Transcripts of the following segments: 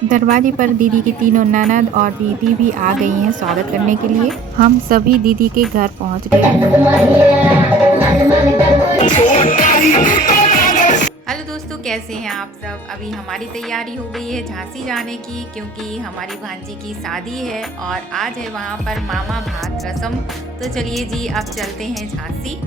दरवाजे पर दीदी की तीनों ननद और दीदी भी आ गई हैं स्वागत करने के लिए। हम सभी दीदी के घर पहुंच गए। हेलो दोस्तों, कैसे हैं आप सब। अभी हमारी तैयारी हो गई है झांसी जाने की, क्योंकि हमारी भांजी की शादी है और आज है वहां पर मामा भात रसम। तो चलिए जी, अब चलते हैं झांसी।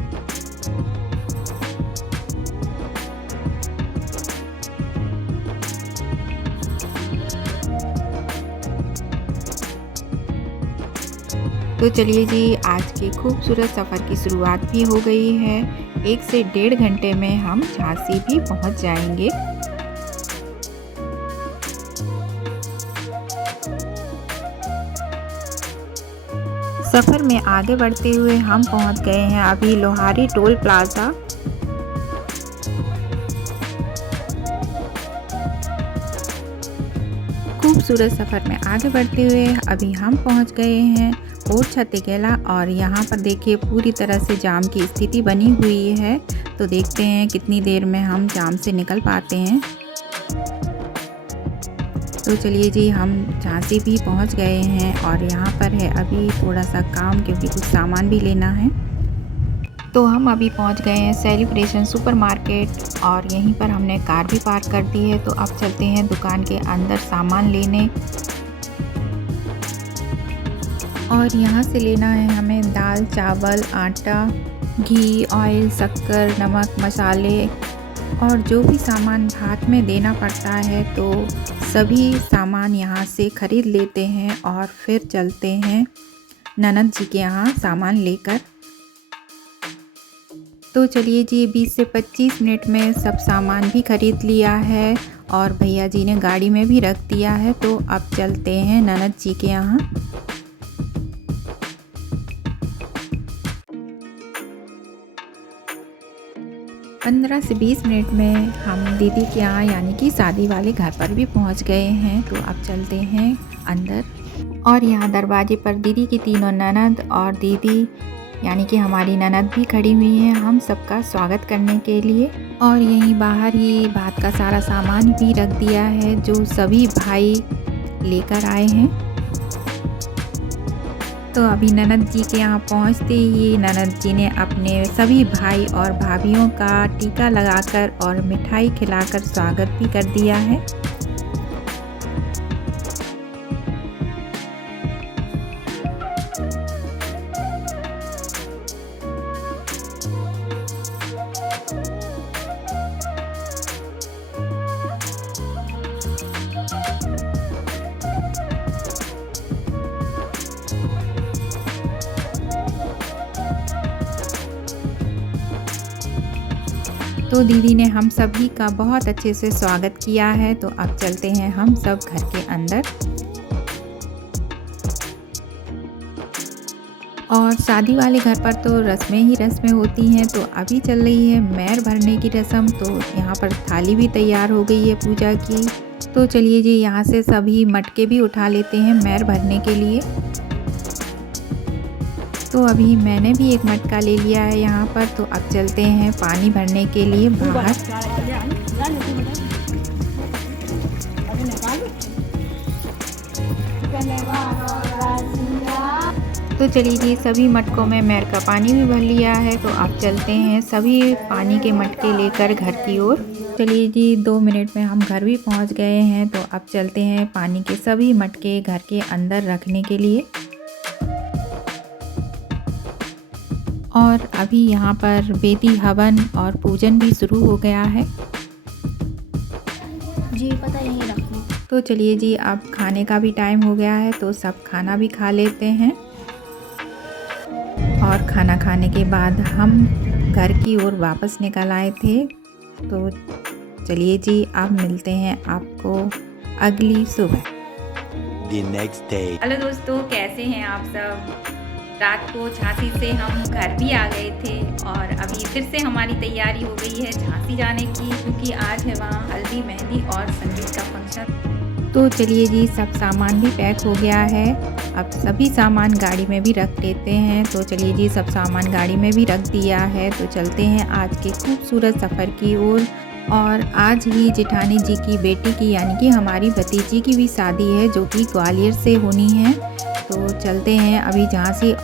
तो चलिए जी, आज के खूबसूरत सफ़र की शुरुआत भी हो गई है। 1 से 1.5 घंटे में हम झांसी भी पहुंच जाएंगे। सफ़र में आगे बढ़ते हुए हम पहुंच गए हैं अभी लोहारी टोल प्लाज़ा। खूबसूरत सफ़र में आगे बढ़ते हुए अभी हम पहुंच गए हैं ओट छत्तीकेला, और यहाँ पर देखिए पूरी तरह से जाम की स्थिति बनी हुई है। तो देखते हैं कितनी देर में हम जाम से निकल पाते हैं। तो चलिए जी, हम झांसी भी पहुंच गए हैं और यहाँ पर है अभी थोड़ा सा काम, क्योंकि कुछ सामान भी लेना है। तो हम अभी पहुंच गए हैं सेलिब्रेशन सुपरमार्केट, और यहीं पर हमने कार भी पार्क कर दी है। तो अब चलते हैं दुकान के अंदर सामान लेने, और यहाँ से लेना है हमें दाल, चावल, आटा, घी, ऑयल, शक्कर, नमक, मसाले और जो भी सामान भात में देना पड़ता है। तो सभी सामान यहाँ से ख़रीद लेते हैं और फिर चलते हैं ननद जी के यहाँ सामान लेकर। तो चलिए जी, 20 से 25 मिनट में सब सामान भी ख़रीद लिया है और भैया जी ने गाड़ी में भी रख दिया है। तो अब चलते हैं ननद जी के यहाँ। पंद्रह से 20 मिनट में हम दीदी के यहाँ यानी कि शादी वाले घर पर भी पहुँच गए हैं। तो अब चलते हैं अंदर, और यहाँ दरवाजे पर दीदी की तीनों ननद और दीदी यानी कि हमारी ननद भी खड़ी हुई हैं हम सबका स्वागत करने के लिए। और यहीं बाहर ही भात का सारा सामान भी रख दिया है जो सभी भाई लेकर आए हैं। तो अभी ननद जी के यहाँ पहुँचते ही ननद जी ने अपने सभी भाई और भाभीयों का टीका लगाकर और मिठाई खिलाकर स्वागत भी कर दिया है। तो दीदी ने हम सभी का बहुत अच्छे से स्वागत किया है। तो अब चलते हैं हम सब घर के अंदर। और शादी वाले घर पर तो रस्में ही रस्में होती हैं। तो अभी चल रही है मेहर भरने की रस्म। तो यहाँ पर थाली भी तैयार हो गई है पूजा की। तो चलिए जी, यहाँ से सभी मटके भी उठा लेते हैं मेहर भरने के लिए। तो अभी मैंने भी एक मटका ले लिया है यहाँ पर। तो अब चलते हैं पानी भरने के लिए बाहर। तो चलिए जी, सभी मटकों में मेहर का पानी भी भर लिया है। तो अब चलते हैं सभी पानी के मटके लेकर घर की ओर। चलिए जी, 2 मिनट में हम घर भी पहुँच गए हैं। तो अब चलते हैं पानी के सभी मटके घर के अंदर रखने के लिए। और अभी यहाँ पर बेदी हवन और पूजन भी शुरू हो गया है जी, पता यहीं रखो। तो चलिए जी, अब खाने का भी टाइम हो गया है। तो सब खाना भी खा लेते हैं, और खाना खाने के बाद हम घर की ओर वापस निकल आए थे। तो चलिए जी, अब मिलते हैं आपको अगली सुबह। हेलो दोस्तों, कैसे हैं आप सब। रात को झांसी से हम घर भी आ गए थे, और अभी फिर से हमारी तैयारी हो गई है झांसी जाने की, क्योंकि आज है वहाँ हल्दी, मेहंदी और संगीत का फंक्शन। तो चलिए जी, सब सामान भी पैक हो गया है। अब सभी सामान गाड़ी में भी रख देते हैं। तो चलिए जी, सब सामान गाड़ी में भी रख दिया है। तो चलते हैं आज के खूबसूरत सफ़र की ओर। और आज ही जेठानी जी की बेटी की यानी कि हमारी भतीजी की भी शादी है, जो कि ग्वालियर से होनी है। तो चलते हैं अभी झांसी।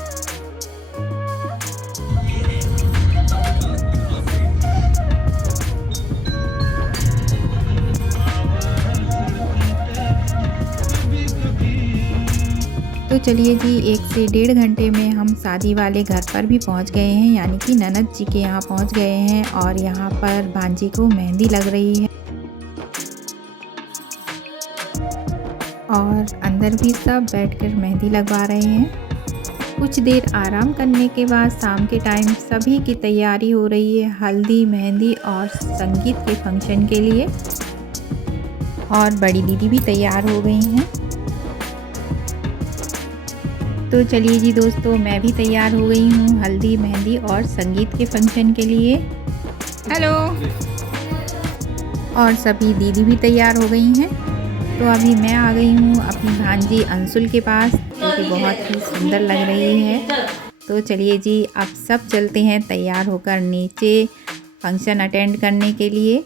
तो चलिए जी, 1 से 1.5 घंटे में हम शादी वाले घर पर भी पहुंच गए हैं, यानी कि ननद जी के यहाँ पहुंच गए हैं। और यहाँ पर भांजी को मेहंदी लग रही है और अंदर भी सब बैठकर मेहंदी लगवा रहे हैं। कुछ देर आराम करने के बाद शाम के टाइम सभी की तैयारी हो रही है हल्दी, मेहंदी और संगीत के फंक्शन के लिए। और बड़ी दीदी भी तैयार हो गई हैं। तो चलिए जी दोस्तों, मैं भी तैयार हो गई हूँ हल्दी, मेहंदी और संगीत के फंक्शन के लिए। हेलो। और सभी दीदी भी तैयार हो गई हैं। तो अभी मैं आ गई हूँ अपनी भांजी अंशुल के पास, जो कि बहुत ही सुंदर लग रही है। तो चलिए जी, अब सब चलते हैं तैयार होकर नीचे फंक्शन अटेंड करने के लिए।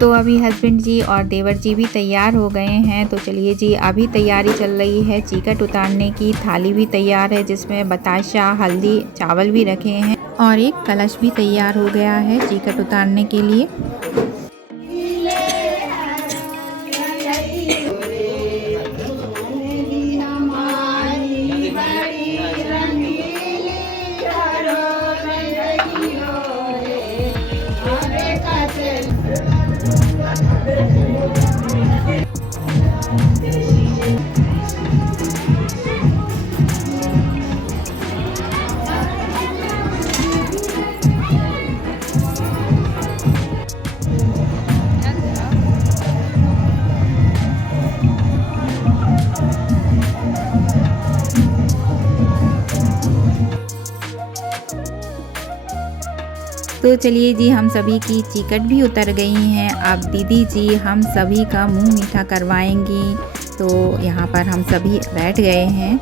तो अभी हस्बैंड जी और देवर जी भी तैयार हो गए हैं। तो चलिए जी, अभी तैयारी चल रही है चीकट उतारने की। थाली भी तैयार है जिसमें बताशा, हल्दी, चावल भी रखे हैं और एक कलश भी तैयार हो गया है चीकट उतारने के लिए। तो चलिए जी, हम सभी की चीकट भी उतर गई हैं। अब दीदी जी हम सभी का मुंह मीठा करवाएंगी। तो यहाँ पर हम सभी बैठ गए हैं।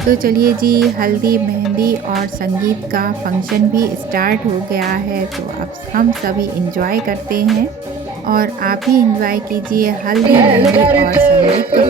तो चलिए जी, हल्दी, मेहंदी और संगीत का फंक्शन भी स्टार्ट हो गया है। तो अब हम सभी एंजॉय करते हैं और आप भी एंजॉय कीजिए हल्दी, मेहंदी और संगीत का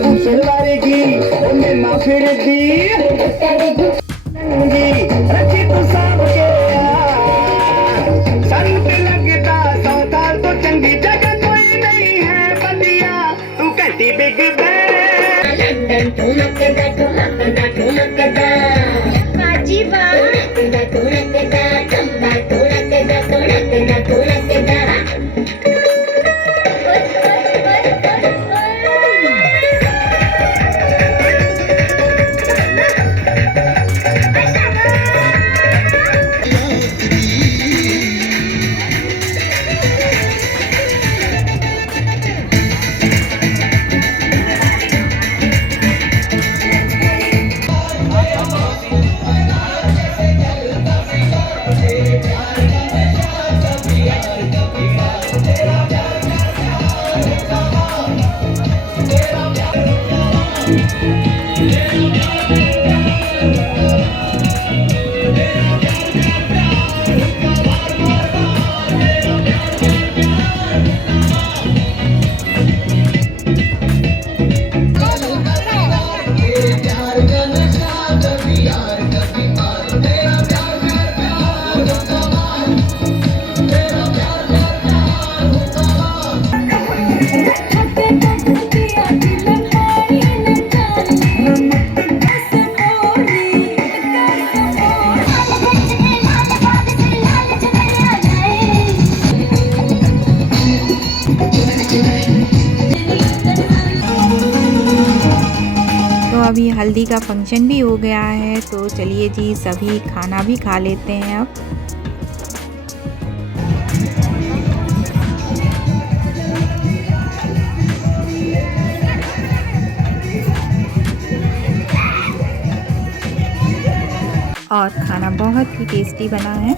अभी हल्दी का फंक्शन भी हो गया है, तो चलिए जी सभी खाना भी खा लेते हैं अब। और खाना बहुत ही टेस्टी बना है।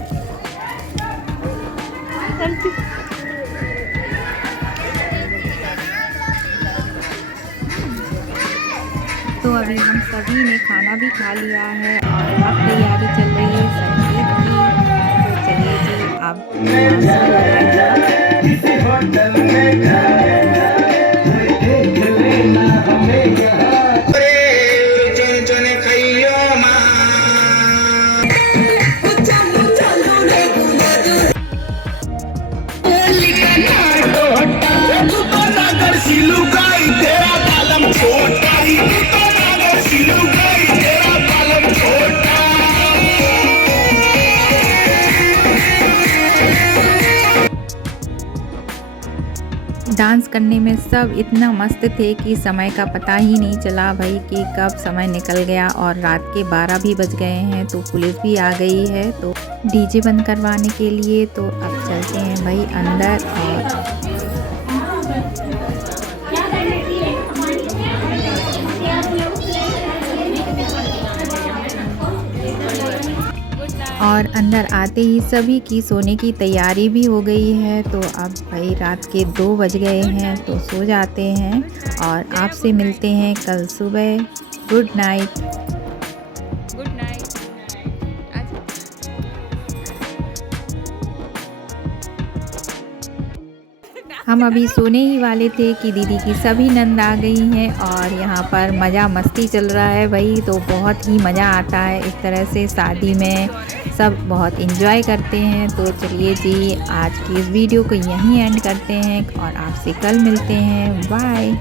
तो अभी हम सभी ने खाना भी खा लिया है और अब तैयारी चल रही है संगीत की। तो चलिए जी अब डांस भी हो रहा है। डांस करने में सब इतना मस्त थे कि समय का पता ही नहीं चला भाई कि कब समय निकल गया और रात के 12 भी बज गए हैं। तो पुलिस भी आ गई है तो डीजे बंद करवाने के लिए। तो अब चलते हैं भाई अंदर और अंदर आते ही सभी की सोने की तैयारी भी हो गई है। तो अब भाई रात के 2 बज गए हैं तो सो जाते हैं और आपसे मिलते हैं कल सुबह। Good night. Good night. हम अभी सोने ही वाले थे कि दीदी की सभी नंद आ गई हैं और यहाँ पर मज़ा मस्ती चल रहा है भाई। तो बहुत ही मज़ा आता है इस तरह से शादी में, सब बहुत एंजॉय करते हैं। तो चलिए जी आज की इस वीडियो को यहीं एंड करते हैं और आपसे कल मिलते हैं। बाय।